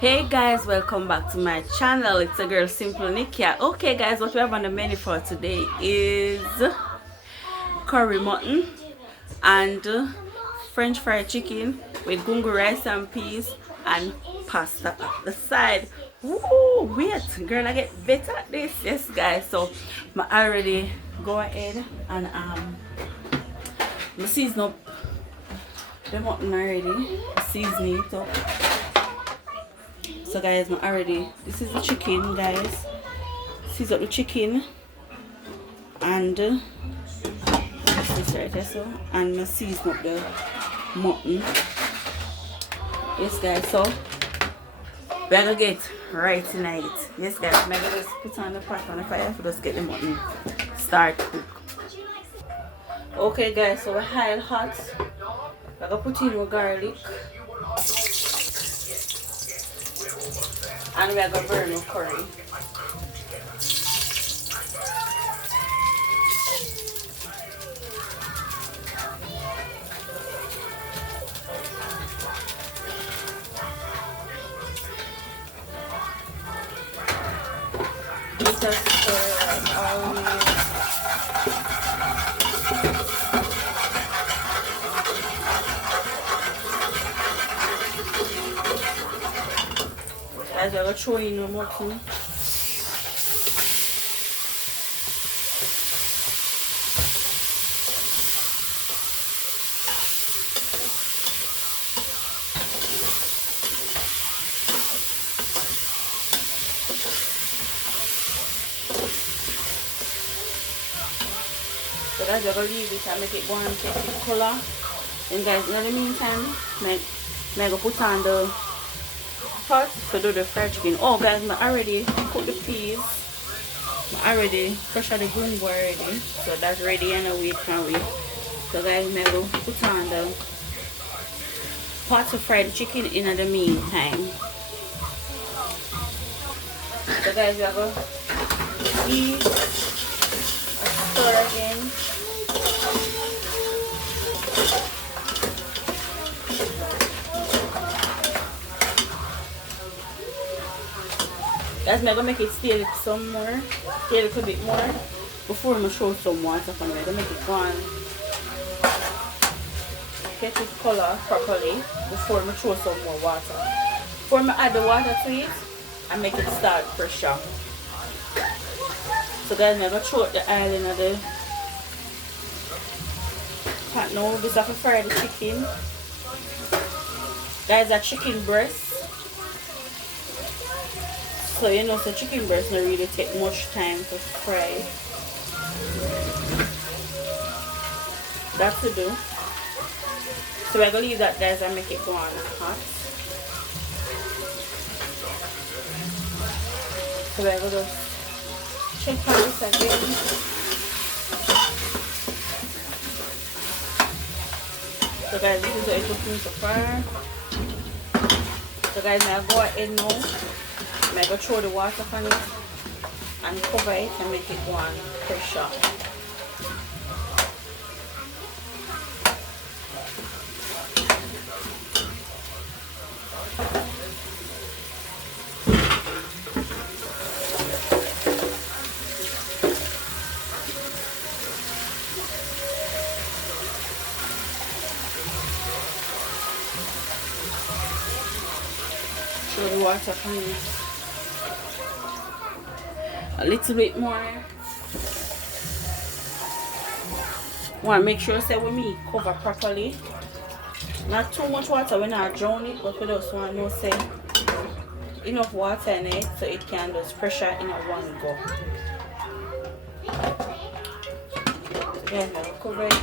Hey guys, welcome back to my channel. It's a girl Simple Nikia. Okay guys, what we have on the menu for today is curry mutton and French fried chicken with gungo rice and peas and pasta at the side. Woo, wait, girl, I get better at this. Yes guys, so I already go ahead and season up the mutton already, season it up. So guys, this is the chicken guys, season up the chicken and this right here, so, and season up the mutton. Yes guys, so we're gonna get right tonight. Yes guys, I'm gonna just put on the pot on the fire for just get the mutton start cook. Okay guys, so we're oil hot. We're gonna put in more garlic and we're gonna burn our curry. Just always. Guys, we're gonna throw in the mutton. So guys, we're gonna leave it and make it go and take its color. And guys, in the meantime, I'm gonna put on the pot to do the fried chicken. Oh guys, I already cooked the peas. I already crushed the gungo already. So that's ready and we can wait. So guys, I'm gonna put on the pot to fry the chicken in the meantime. So guys, we are going to eat stir again. Guys, I'm gonna make it stay some more, stay a little bit more before I show some water on it. I'm gonna make it go on, get its color properly before I throw some more water. Before I add the water to it and make it start pressure. So guys, I'm gonna throw the oil in the pot now. This is to fry the chicken. Guys, a chicken breast. So you know, so chicken breast don't really take much time to fry. That's to do. So we're gonna leave that guys and make it go on hot. So we're gonna check on this again. So guys, this is what it's looking so far. So guys, now go ahead now. I'm going to throw the water on it and cover it and make it go on pressure. Throw the water on it. A little bit more. Want to make sure say when me cover properly. Not too much water when I drown it, but we just want to know say enough water in it so it can just pressure in a one go. Yeah, I'll cover it.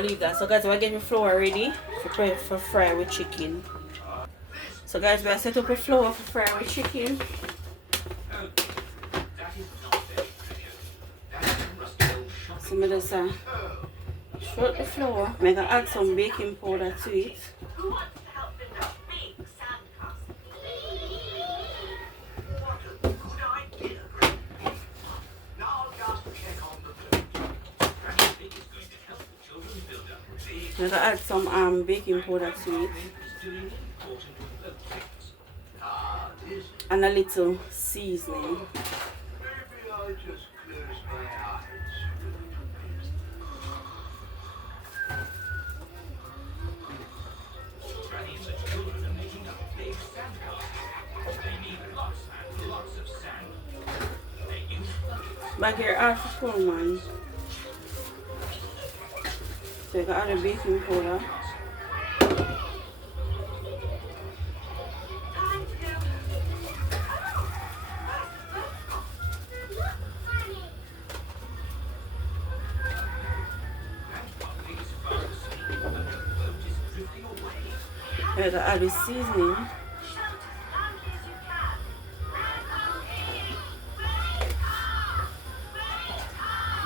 Leave that. So guys, we're getting flour ready for fry with chicken. So guys, we're set up a flour for fry with chicken. So I'm just short the flour. I'm gonna add some baking powder to it. I'm gonna add some baking powder to it and a little seasoning. Back here, half a spoon, man. So you can add the baking powder. You can add the seasoning.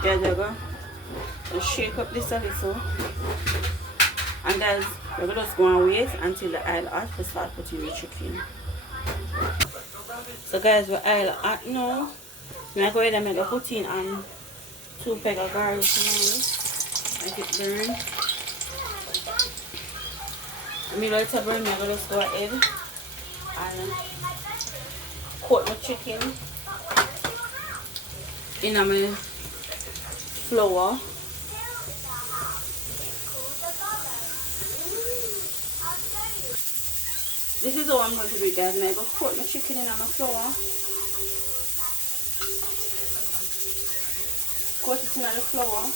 There you go. Just shake up this a little. And guys, we're going to just go and wait until the oil hot to start putting the chicken. So guys, we're oil hot now. I'm going to go ahead and put in 2 peg of garlic now. Make it burn. I mean, it's a burn, I'm going to just go ahead and coat my chicken in my flour. This is how I'm going to do it, guys. I'm going to coat my chicken in my flour. Coat it in the flour.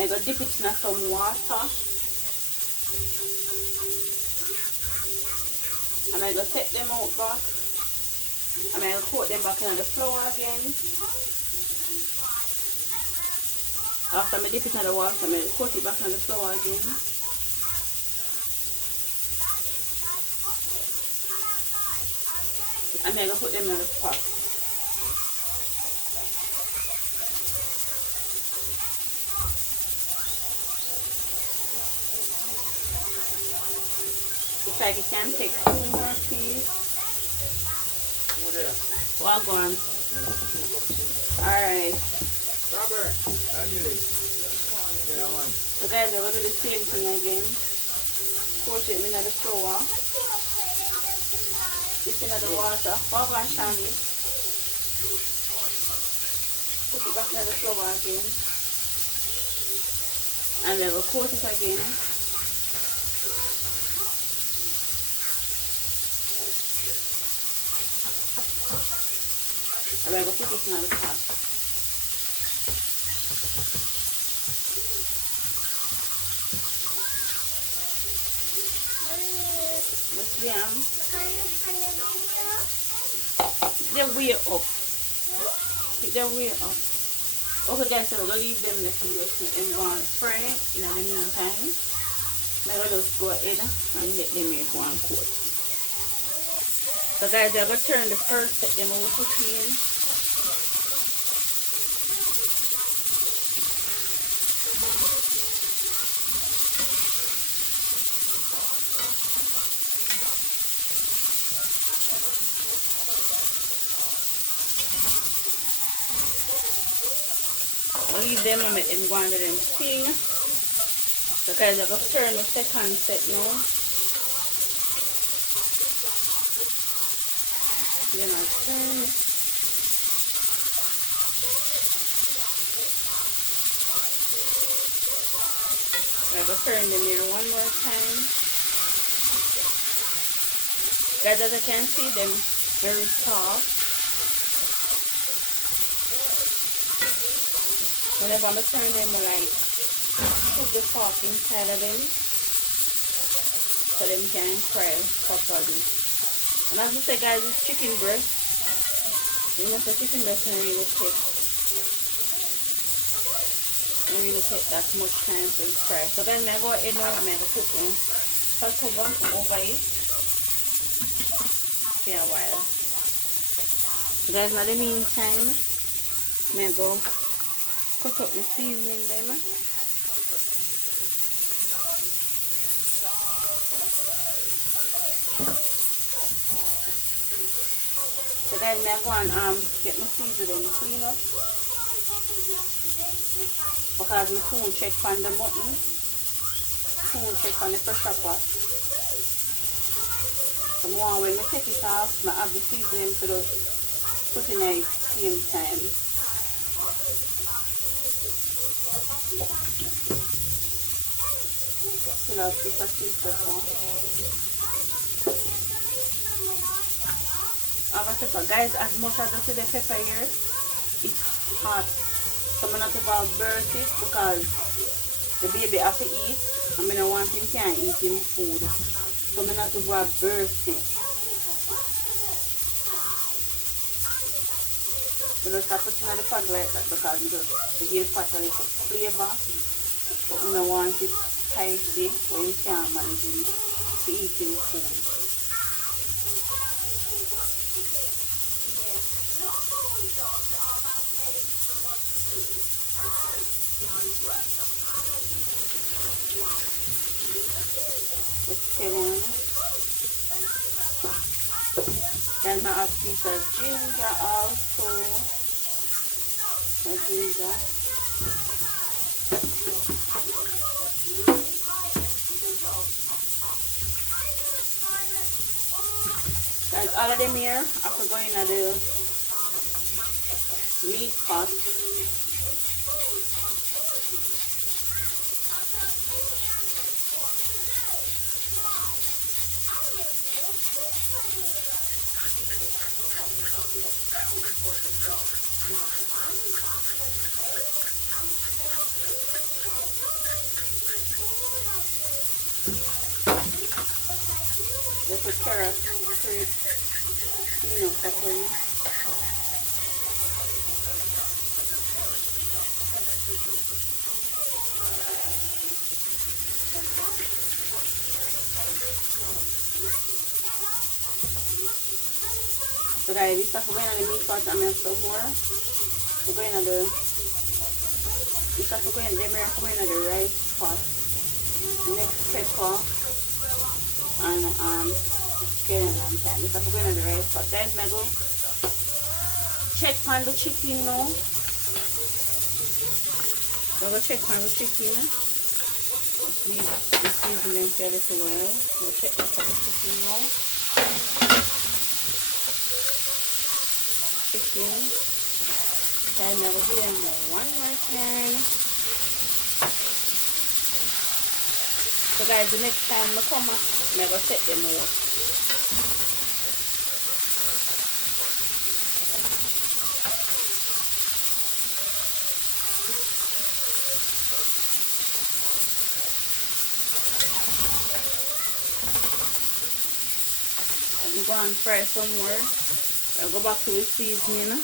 I'm going to dip it in some water. And I'm going to take them out back. And I'm going to coat them back in the flour again. After I dip it in the water, I'm going to coat it back in the flour again. And then I'm going to put them in the pot. If I can take 2 more, please. Well, go on. Alright. So guys, we're going to do the same thing again. Coat it in the flour. This in the water. Well, go on, Shandy. Put it back in the flour again. And then we'll coat it again. And I'm going to put it in the pot. Let's yam. They're way up. They're way up. Okay guys, so we're going to leave them there and go and fry in the meantime. I'm going to just go ahead and let them make one coat. So guys, I'm going to turn the first set them over to in. I'll leave them and make them go under them sting. So guys, I'm going to turn the second set now. Then I'll turn it. I'm going to turn them here one more time. Guys, as you can see, them very soft. Whenever I turn them, I like put the fork inside of them so them can fry properly. And as I say guys, it's chicken breast. You know, the chicken breast don't really take that much time to fry. So guys, I'm going to go ahead now and I'm going to put hot cover over it for a while. So guys, in the meantime, I'm going to go cut up the seasoning them. So guys, I'm going to get my seasoning clean up. Because I soon check on the mutton, soon check on the pressure pot. So more when I take it off, I have the seasoning to just put in at the same time. Still have this pepper. I have a pepper. Guys, as much as I see the pepper here, it's hot. So I'm not about burst it because the baby have to eat and I don't want him can't eat him food. So I'm not about burst it. So just start putting in the pot like that because to give the pot a little flavor. But I don't want it spicy when you can't manage him to eat him food. Then I have a piece of ginger also. The ginger. Guys, all of them here after going at the meat pot. There's a carrot, pepper. So guys, this stuff we're going to the meat pot and some more. We're going to the this stuff we're going to the rice pot. Next pepper and skin and that. This stuff we're going to the rice pot. Guys, I go check on the chicken now. So I go check on the chicken. Leave the seasoning for a little while. We'll check on the chicken now. Chicken. Then I will give them one more turn. So guys, the next time I come, I go check them out. I'm going to fry some more. I'll go back to the seasoning.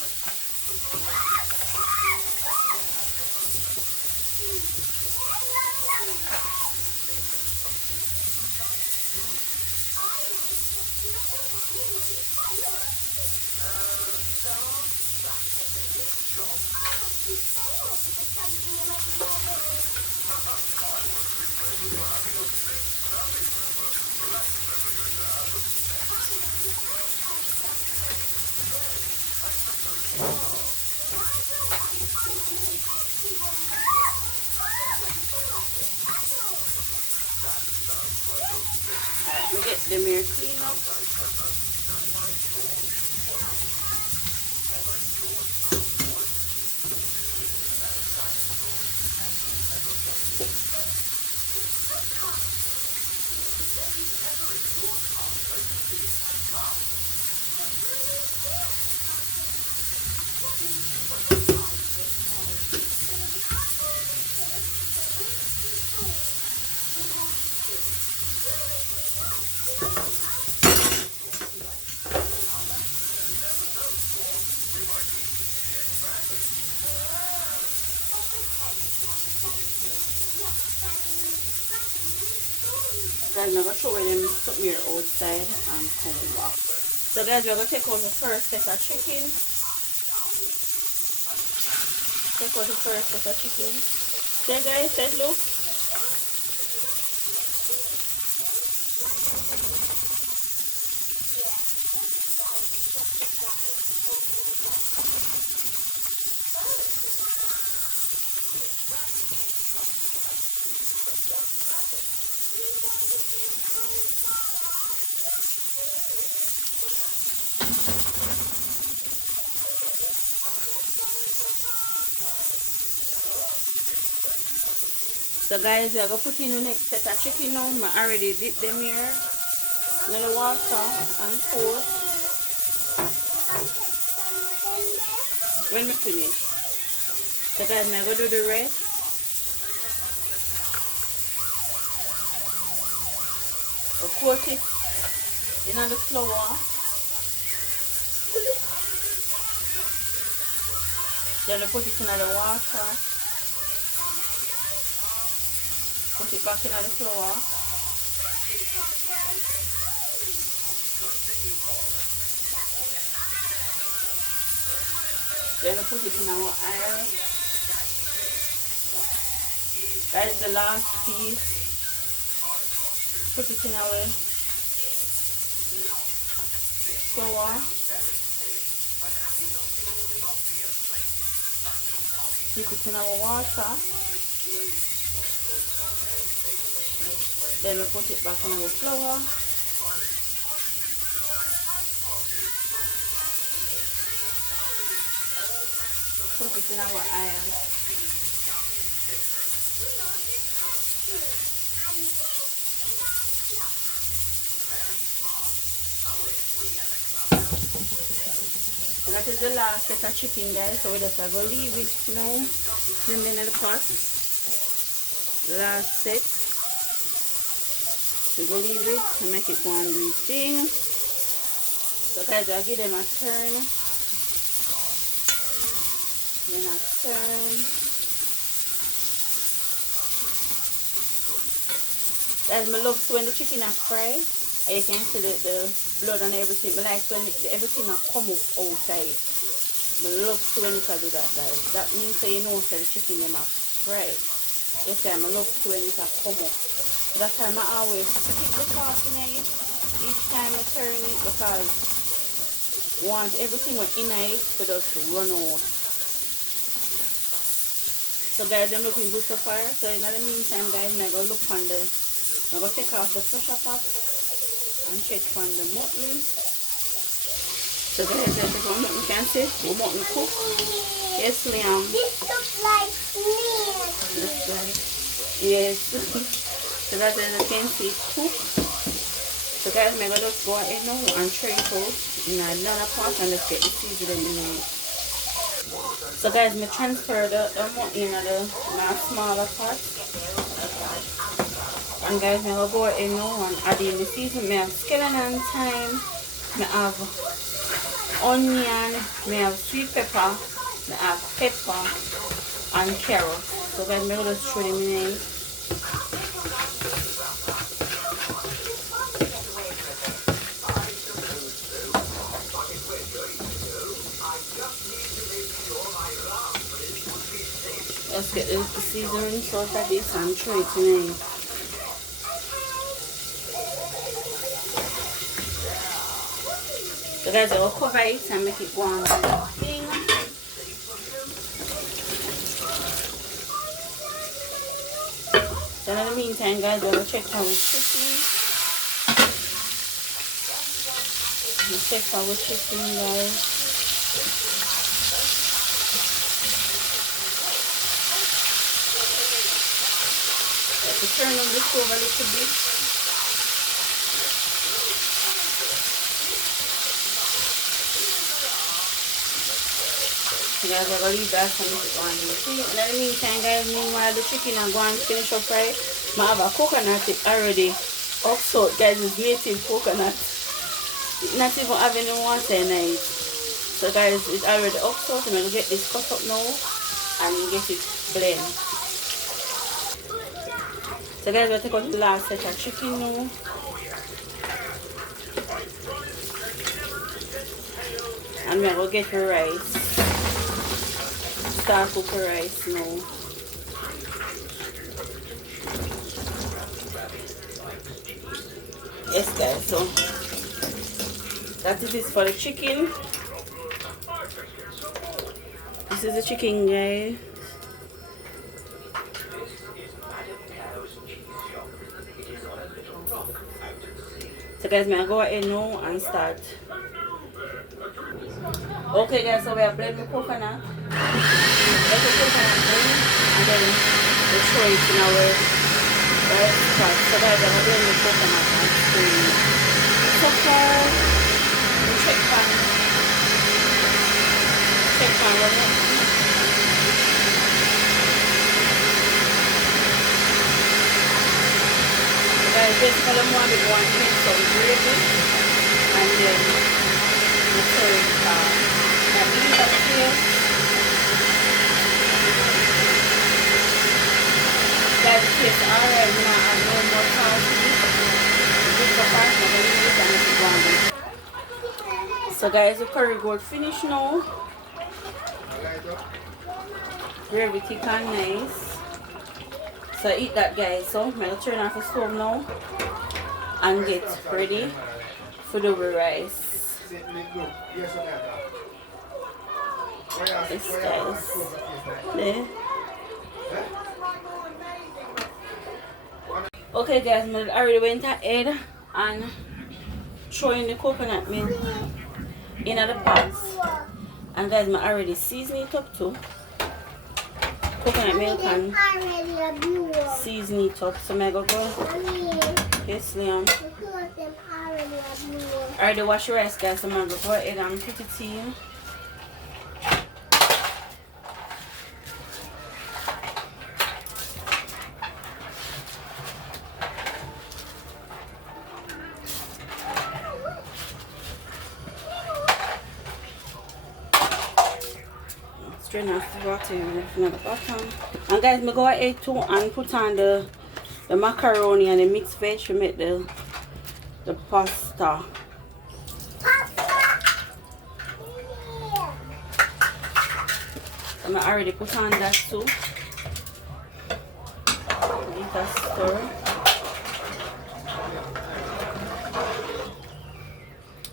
We get them here clean up. Guys, I'm going to show them something here outside and come back. So guys, we're going to take out the first set of chicken. Take out the first set of chicken. There guys, let's look. So guys, we are going to put in the next set of chicken now. I already dip them here in the water and pour. When we finish. So guys, I'm going to do the rest. I'll coat it in the flour. Then I put it in the water. Put it back in the flour. Then I put it in our oil. That is the last piece. Put it in our flour. Keep it in our water. Then we put it back in our flour. Put it in our oil. That is the last set of chicken, guys. So we just have to leave it now. In the pot. Last set. We go leave it and make it go and do its thing. So guys, I'll give them a turn. Then a turn. Guys, I love when the chicken are fried. You can see the blood and everything. But like when everything will come up outside. I love when it will do that, guys. That means that you know that the chicken them are fried. Yes, I love when it will come up. So that's why I always stick the sauce in it each time I turn it, because I want everything in it to just run out. So guys, I'm looking good so far. So in the meantime, guys, I'm going to look on the, I'm going to take off the pressure pot and check on the mutton. So guys, as you can see, the mutton cook. Yes, Liam. This looks like meat. That's right. Yes. So that's as you can see, cook. So guys, I'm going to just go ahead now and tray it out in another pot and let's get the seasoning in it. So guys, I transfer the mutton in the smaller pot. And guys, I'm going to go ahead now and add in the seasoning. I have skeleton thyme, I have onion, I have sweet pepper, I have pepper and carrot. So guys, I'm going to just throw them in it. Let's get the seasoning salt of this and throw it in. So guys, I will cover it and make it go on the thing. So in the meantime, guys, I will check how it's cooking. Check how it's cooking, guys. To turn on the stove a little bit. Guys, I'm going to leave that and make it go on the thing. In the meantime, guys, meanwhile the chicken are going to finish up right. I have a coconut already also. Guys, it's native coconut. It's not even having any water in it. So guys, it's already up, so I'm going to get this cut up now and get it blend. So guys, we'll take out the last set of chicken now. And we're going to get the rice. Start cook the rice now. Yes guys, so that is it for the chicken. This is the chicken, guys. So guys, may I go ahead now and start. Okay guys, so we are blending the coconut. Let the coconut blend and then we throw it in our pot. So guys, I'm blending the coconut and spray it. So far, we check pan running. So guys, basically I'm going to go and make some gravy and then we throw it and leave it here. Guys, it tastes alright. We don't have no more sauce to this. This is the part I'm going to leave it and it's gone. So guys, the curry goat finished now. Gravy thick and nice. So eat that guys. So I'm going to turn off the stove now and get ready for the rice. Yes guys. There. Okay guys, I already went ahead and throwing the coconut milk in the pots. And guys, I already season it up too. Coconut milk and season it up. So I go yes, Liam. I already wash the rice guys, so I'm going to go ahead and put it in. Strain off the water from the bottom. And guys, I go ahead too and put on the macaroni and the mixed veg to make the pasta. And I already put on that too. Give that stir.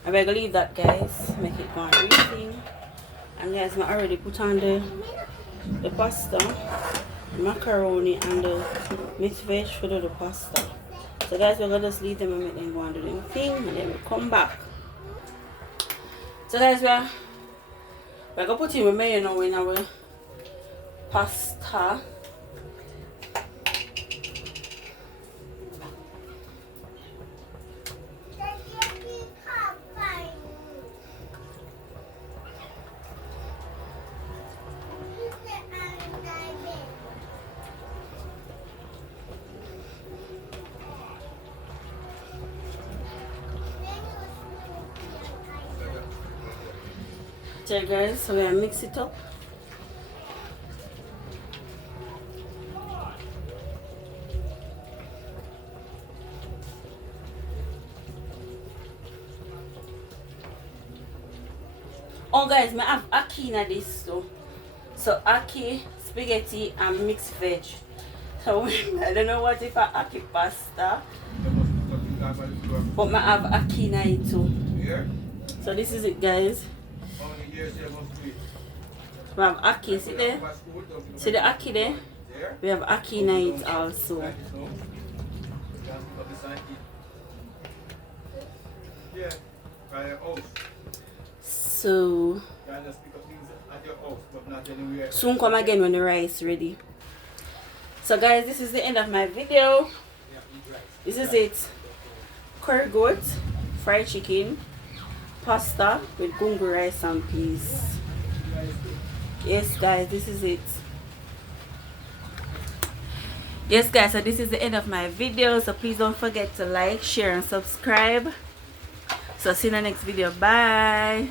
I'm going to leave that guys, make it go everything. And guys, I already put on the pasta, macaroni and the mixed veg for the pasta. So guys, we're gonna just leave them and make them go and do their thing and then we'll come back. So guys, we're gonna put in the mayo now in our pasta. Okay guys, so we're gonna mix it up. Oh guys, I have ackee in this too. So ackee, spaghetti and mixed veg. So I don't know what if I ackee pasta. But I have ackee in it too. So this is it guys. We have ackee, see there? See the ackee there? We have ackee in it also. So soon come again when the rice is ready. So guys, this is the end of my video. This is it. Curry goat, fried chicken, pasta with gungo rice and peas. Yes guys, this is it. Yes guys, so this is the end of my video. So please don't forget to like, share and subscribe. So see you in the next video. Bye.